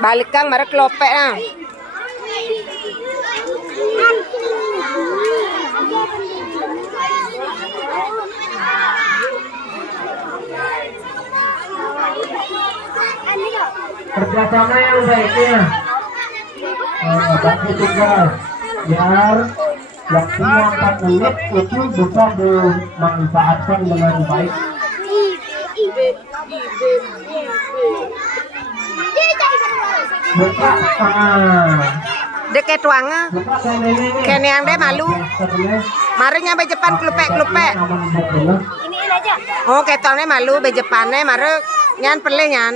Balik kang marek lopek nah. Kerjasama yang baiknya bagi tugas biar waktunya 4 menit itu bisa dimanfaatkan dengan baik. Buka Deket tuangnya kene yang deh malu mari nyampe Jepang klupek oh ketongnya malu be Jepangnya mari nyan pelih nyan